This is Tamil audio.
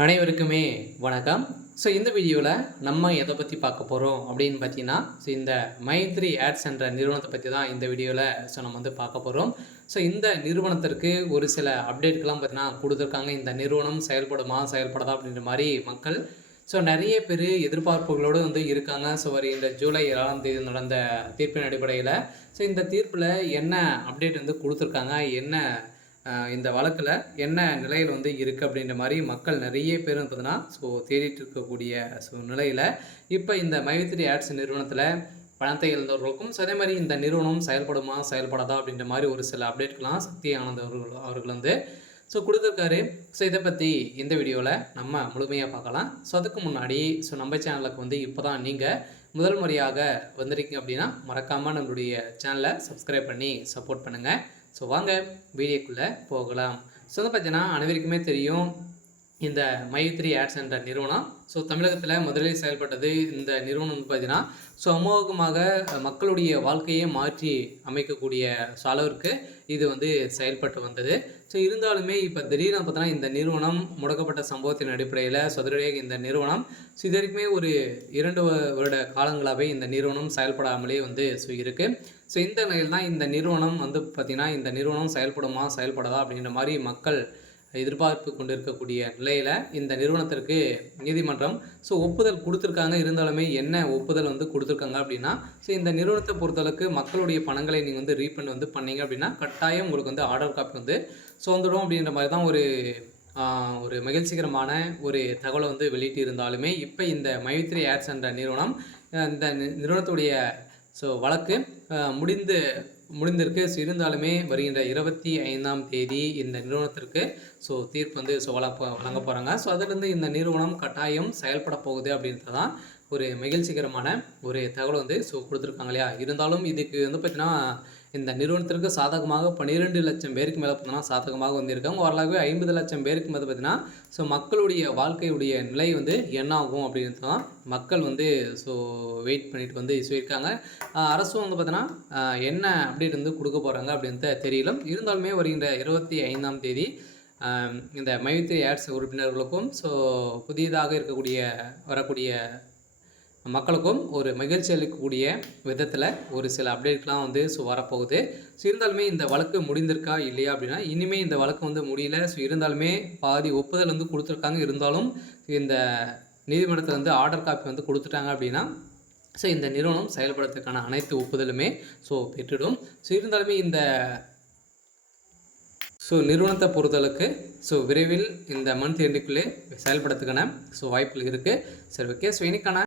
அனைவருக்குமே வணக்கம். இந்த வீடியோவில் நம்ம எதை பற்றி பார்க்க போகிறோம் அப்படின்னு பார்த்தீங்கன்னா, இந்த மைத்ரி ஆட்ஸ் என்ற நிறுவனத்தை பற்றி தான் இந்த வீடியோவில் நம்ம வந்து பார்க்க போகிறோம். இந்த நிறுவனத்திற்கு ஒரு சில அப்டேட்கள்லாம் பார்த்தீங்கன்னா கொடுத்துருக்காங்க. இந்த நிறுவனம் செயல்படுமா செயல்படாதா அப்படின்ற மாதிரி மக்கள் நிறைய பேர் எதிர்பார்ப்புகளோடு வந்து இருக்காங்க. இந்த ஜூலை 7ஆம் தேதி நடந்த தீர்ப்பின் அடிப்படையில் இந்த தீர்ப்பில் என்ன அப்டேட் வந்து கொடுத்துருக்காங்க, என்ன இந்த வழக்கில் என்ன நிலையில் வந்து இருக்குது அப்படின்ற மாதிரி மக்கள் நிறைய பேர் பார்த்தீங்கன்னா தேடிட்டு இருக்கக்கூடிய நிலையில் இப்போ இந்த மைத்ரி ஆட்ஸ் நிறுவனத்தில் பணத்தை இழந்தவர்களுக்கும் அதே மாதிரி இந்த நிறுவனம் செயல்படுமா செயல்படாதா அப்படின்ற மாதிரி ஒரு சில அப்டேட்கள்லாம் சக்தி ஆனந்த் அவர்கள் வந்து கொடுத்துருக்காரு. இதை பற்றி இந்த வீடியோவில் நம்ம முழுமையாக பார்க்கலாம். அதுக்கு முன்னாடி நம்ம சேனலுக்கு வந்து இப்போ தான் நீங்கள் முதல் முறையாக வந்திருக்கீங்க அப்படின்னா மறக்காமல் நம்மளுடைய சேனலை சப்ஸ்கிரைப் பண்ணி சப்போர்ட் பண்ணுங்கள். வாங்க வீடியோக்குள்ளே போகலாம். வந்து பார்த்தீங்கன்னா அனைவருக்குமே தெரியும் இந்த மைத்ரி ஆட்ஸ் என்ற நிறுவனம் தமிழகத்தில் முதலில் செயல்பட்டது. இந்த நிறுவனம் வந்து பார்த்தீங்கன்னா அமோகமாக மக்களுடைய வாழ்க்கையை மாற்றி அமைக்கக்கூடிய அளவிற்கு இது வந்து செயல்பட்டு வந்தது. இருந்தாலுமே இப்போ திடீர்னு பார்த்தோன்னா இந்த நிறுவனம் முடக்கப்பட்ட சம்பவத்தின் அடிப்படையில் சதுரடியாக இந்த நிறுவனம் இது வரைக்குமே ஒரு 2 வருட காலங்களாகவே இந்த நிறுவனம் செயல்படாமலே வந்து இருக்குது. இந்த நிலையில் தான் இந்த நிறுவனம் வந்து பார்த்திங்கன்னா இந்த நிறுவனம் செயல்படுமா செயல்படாதா அப்படின்ற மாதிரி மக்கள் எதிர்பார்ப்பு கொண்டிருக்கக்கூடிய நிலையில் இந்த நிறுவனத்திற்கு நீதிமன்றம் ஒப்புதல் கொடுத்துருக்காங்க. இருந்தாலுமே என்ன ஒப்புதல் வந்து கொடுத்துருக்காங்க அப்படின்னா இந்த நிறுவனத்தை பொறுத்தளவுக்கு மக்களுடைய பணங்களை நீங்கள் வந்து ரீஃபண்ட் வந்து பண்ணீங்க அப்படின்னா கட்டாயம் உங்களுக்கு வந்து ஆர்டர் காப்பி வந்து வந்துடும் அப்படின்ற மாதிரி தான் ஒரு மகிழ்ச்சிகரமான ஒரு தகவலை வந்து வெளியிட்டு இருந்தாலுமே இப்போ இந்த மைத்ரி ஆட்ஸ் என்ற நிறுவனம் இந்த நிறுவனத்துடைய வழக்கு முடிந்திருக்கு. இருந்தாலுமே வருகின்ற 25ஆம் தேதி இந்த நிறுவனத்திற்கு தீர்ப்பு வந்து வழங்க போகிறாங்க. அதிலிருந்து இந்த நிறுவனம் கட்டாயம் செயல்பட போகுது அப்படின்றது தான் ஒரு மகிழ்ச்சிகரமான ஒரு தகவல் வந்து கொடுத்துருக்காங்க இல்லையா. இருந்தாலும் இதுக்கு வந்து பார்த்திங்கன்னா இந்த நிறுவனத்திற்கு சாதகமாக 12 லட்சம் பேருக்கு மேலே பார்த்தீங்கன்னா சாதகமாக வந்து இருக்காங்க. ஓரளவு 50 லட்சம் பேருக்கு மேலே பார்த்திங்கன்னா மக்களுடைய வாழ்க்கையுடைய நிலை வந்து என்ன ஆகும் அப்படின்றது தான் மக்கள் வந்து வெயிட் பண்ணிட்டு வந்து சொல்லியிருக்காங்க. அரசும் வந்து பார்த்தீங்கன்னா என்ன அப்டேட் வந்து கொடுக்க போகிறாங்க அப்படின்றது தெரியல. இருந்தாலுமே வருகின்ற 25ஆம் தேதி இந்த மைத்ரி ஆட்ஸ் உறுப்பினர்களுக்கும் புதியதாக வரக்கூடிய மக்களுக்கும் ஒரு மகிழ்ச்சி அளிக்கக்கூடிய விதத்தில் ஒரு சில அப்டேட்லாம் வந்து வரப்போகுது. இருந்தாலுமே இந்த வழக்கு முடிந்திருக்கா இல்லையா அப்படின்னா இனிமேல் இந்த வழக்கு வந்து முடியல. இருந்தாலுமே பாதி ஒப்புதல் வந்து கொடுத்துருக்காங்க. இருந்தாலும் இந்த நீதிமன்றத்தில் வந்து ஆர்டர் காப்பி வந்து கொடுத்துட்டாங்க அப்படின்னா இந்த நிறுவனம் செயல்படுறதுக்கான அனைத்து ஒப்புதலுமே பெற்றுடும். இருந்தாலுமே இந்த நிறுவனத்தை பொறுத்தளவுக்கு விரைவில் இந்த மந்த் எண்டுக்குள்ளே செயல்படுறதுக்கான வாய்ப்புகள் இருக்குது. ஓகே. இன்னைக்கான